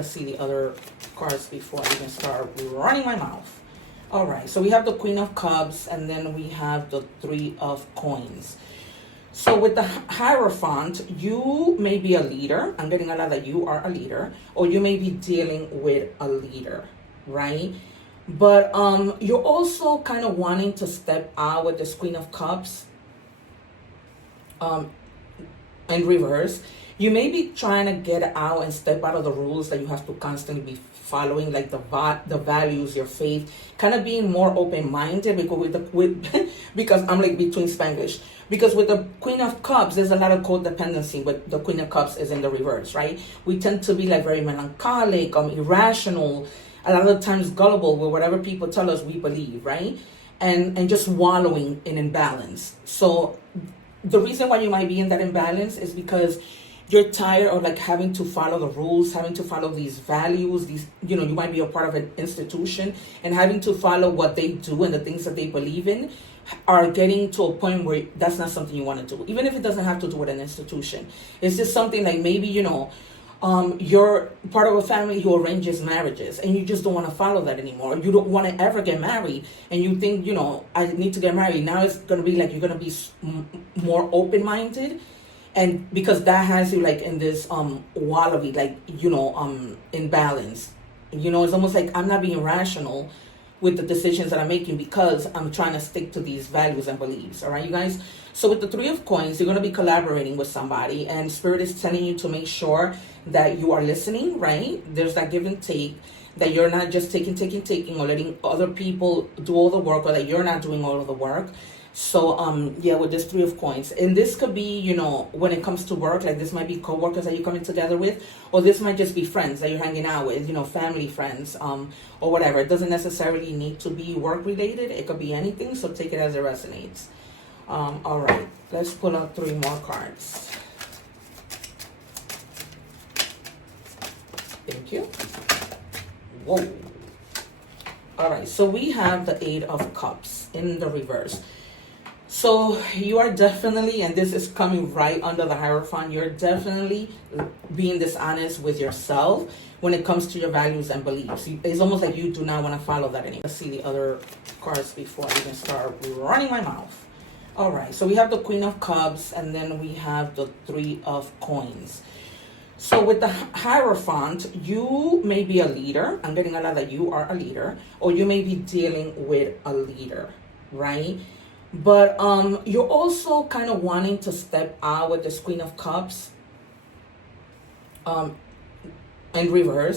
Let's see the other cards before I even start running my mouth. All right, so we have the Queen of Cups, and then we have the Three of Coins. So with the Hierophant, you may be a leader. I'm getting a lot that you are a leader, or you may be dealing with a leader, right? But you're also kind of wanting to step out with this Queen of Cups in reverse. You may be trying to get out and step out of the rules that you have to constantly be following, like the values, your faith, kind of being more open-minded, because I'm like between Spanglish. Because with the Queen of Cups, there's a lot of codependency. With the Queen of Cups is in the reverse, right? We tend to be like very melancholic, irrational, a lot of times gullible with whatever people tell us we believe, right? And just wallowing in imbalance. So the reason why you might be in that imbalance is because you're tired of like having to follow the rules, having to follow these values, you might be a part of an institution and having to follow what they do and the things that they believe in are getting to a point where that's not something you want to do. Even if it doesn't have to do with an institution. It's just something like maybe, you're part of a family who arranges marriages and you just don't want to follow that anymore. You don't want to ever get married and you think, I need to get married. Now it's going to be like you're going to be more open-minded. And because that has you like in this wallaby, like, imbalance. It's almost like I'm not being rational with the decisions that I'm making because I'm trying to stick to these values and beliefs. All right, you guys? So with the Three of Coins, you're going to be collaborating with somebody and Spirit is telling you to make sure that you are listening, right? There's that give and take, that you're not just taking or letting other people do all the work, or that you're not doing all of the work. So, with this Three of Coins. And this could be, when it comes to work, like this might be co-workers that you're coming together with, or this might just be friends that you're hanging out with, family, friends, or whatever. It doesn't necessarily need to be work-related. It could be anything, so take it as it resonates. All right, let's pull out 3 more cards. Thank you. Whoa. All right, so we have the Eight of Cups in the reverse. So you are definitely, and this is coming right under the Hierophant, you're definitely being dishonest with yourself when it comes to your values and beliefs. It's almost like you do not want to follow that anymore. Let's see the other cards before I even start running my mouth. All right, so we have the Queen of Cups, and then we have the Three of Coins. So with the Hierophant, you may be a leader. I'm getting a lot that you are a leader, or you may be dealing with a leader, right? But you're also kind of wanting to step out with this Queen of Cups in reverse.